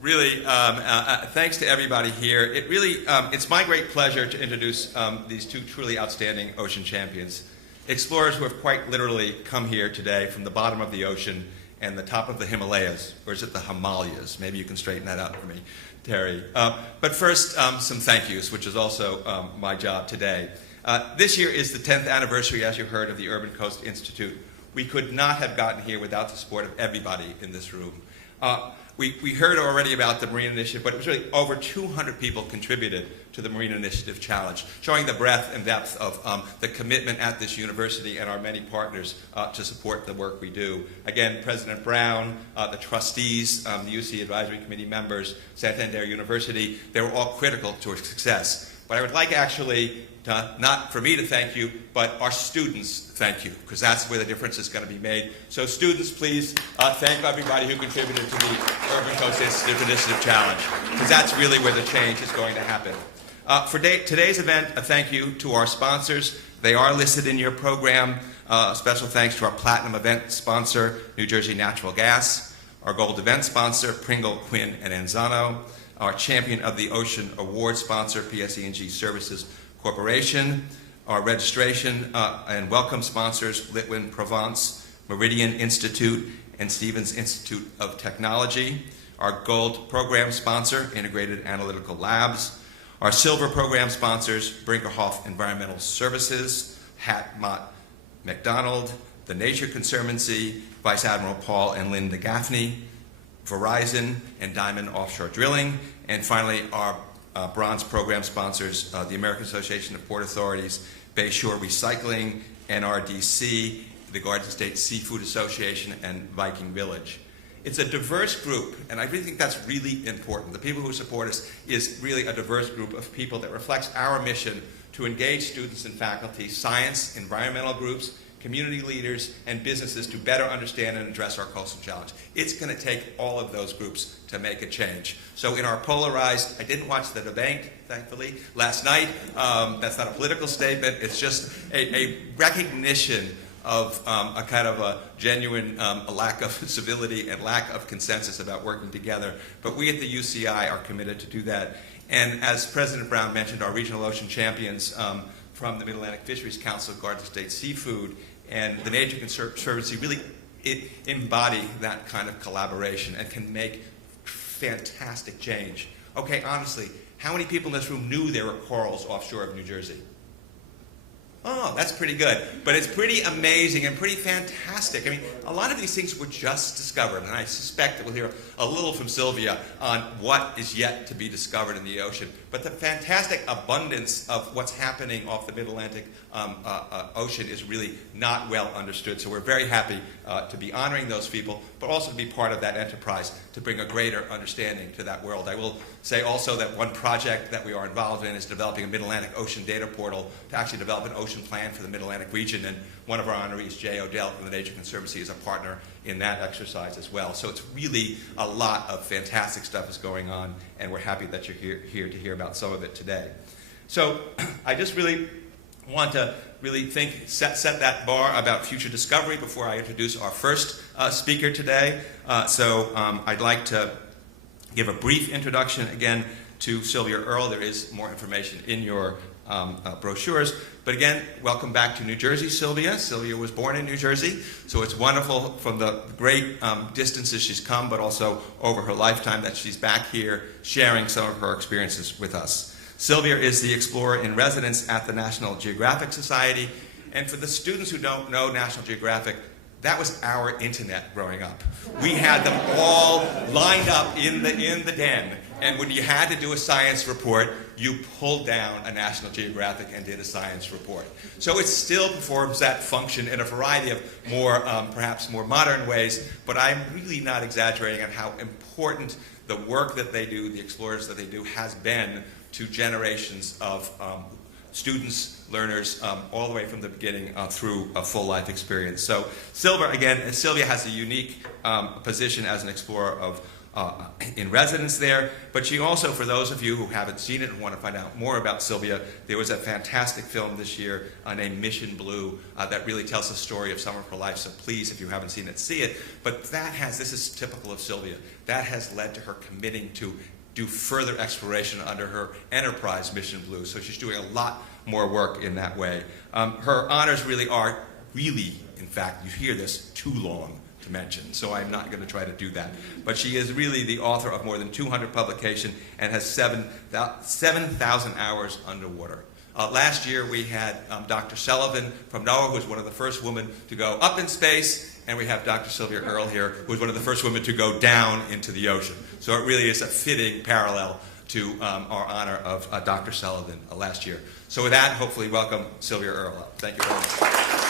Really, thanks to everybody here. It's my great pleasure to introduce these two truly outstanding ocean champions. Explorers who have quite literally come here today from the bottom of the ocean and the top of the Himalayas, or is it the Himalayas? Maybe you can straighten that out for me, Terry. But first, some thank yous, which is also my job today. This year is the 10th anniversary, as you heard, of the Urban Coast Institute. We could not have gotten here without the support of everybody in this room. We heard already about the Marine Initiative, but it was really over 200 people contributed to the Marine Initiative Challenge, showing the breadth and depth of the commitment at this university and our many partners to support the work we do. Again, President Brown, the trustees, the UCI Advisory Committee members, Santander University, they were all critical to our success. But I would like actually not for me to thank you, but our students thank you, because that's where the difference is going to be made. So students, please thank everybody who contributed to the Urban Coast Institute Initiative Challenge, because that's really where the change is going to happen. For today's event, a thank you to our sponsors. They are listed in your program. Special thanks to our Platinum event sponsor, New Jersey Natural Gas, our Gold event sponsor, Pringle, Quinn, and Anzano, our Champion of the Ocean Award sponsor, PSE&G Services Corporation, our registration and welcome sponsors, Litwin Provence, Meridian Institute, and Stevens Institute of Technology, our gold program sponsor, Integrated Analytical Labs, our silver program sponsors, Brinkerhoff Environmental Services, Mott MacDonald, the Nature Conservancy, Vice Admiral Paul and Linda Gaffney, Verizon and Diamond Offshore Drilling, and finally our bronze program sponsors, the American Association of Port Authorities, Bayshore Recycling, NRDC, the Garden State Seafood Association, and Viking Village. It's a diverse group, and I really think that's really important. The people who support us is really a diverse group of people that reflects our mission to engage students and faculty, science, environmental groups, community leaders, and businesses to better understand and address our coastal challenge. It's going to take all of those groups to make a change. So in our polarized, I didn't watch the debate, thankfully, last night. That's not a political statement. It's just a recognition of a kind of a genuine lack of civility and lack of consensus about working together. But we at the UCI are committed to do that. And as President Brown mentioned, our regional ocean champions from the Mid-Atlantic Fisheries Council, Garden State Seafood, and the Nature Conservancy really embody that kind of collaboration and can make fantastic change. Okay, honestly, how many people in this room knew there were corals offshore of New Jersey? Oh, that's pretty good. But it's pretty amazing and pretty fantastic. I mean, a lot of these things were just discovered, and I suspect that we'll hear a little from Sylvia on what is yet to be discovered in the ocean. But the fantastic abundance of what's happening off the Mid-Atlantic Ocean is really not well understood. So we're very happy to be honoring those people, but also to be part of that enterprise to bring a greater understanding to that world. I will say also that one project that we are involved in is developing a Mid-Atlantic Ocean data portal to actually develop an ocean plan for the Mid-Atlantic region, and one of our honorees, Jay Odell from the Nature Conservancy, is a partner in that exercise as well. So it's really a lot of fantastic stuff is going on, and we're happy that you're here to hear about some of it today. So I just really want to set that bar about future discovery before I introduce our first speaker today. I'd like to give a brief introduction again to Sylvia Earle. There is more information in your brochures. But again, welcome back to New Jersey, Sylvia. Sylvia was born in New Jersey, so it's wonderful from the great distances she's come, but also over her lifetime that she's back here sharing some of her experiences with us. Sylvia is the explorer in residence at the National Geographic Society, and for the students who don't know National Geographic, that was our internet growing up. We had them all lined up in the den, and when you had to do a science report, you pulled down a National Geographic and did a science report. So it still performs that function in a variety of more, perhaps more modern ways, but I'm really not exaggerating on how important the work that they do, the explorers that they do, has been to generations of students, learners, all the way from the beginning through a full life experience. So Sylvia has a unique position as an explorer of in residence there. But she also, for those of you who haven't seen it and want to find out more about Sylvia, there was a fantastic film this year named Mission Blue that really tells the story of some of her life. So please, if you haven't seen it, see it. But this is typical of Sylvia. That has led to her committing to do further exploration under her enterprise, Mission Blue. So she's doing a lot more work in that way. Her honors really are, in fact, you hear this, too long to mention, so I'm not going to try to do that. But she is really the author of more than 200 publications and has 7,000 hours underwater. Last year we had Dr. Sullivan from NOAA, who was one of the first women to go up in space, and we have Dr. Sylvia Earle here, who was one of the first women to go down into the ocean. So it really is a fitting parallel to our honor of Dr. Sullivan last year. So with that, hopefully welcome Sylvia Earle. Thank you very much.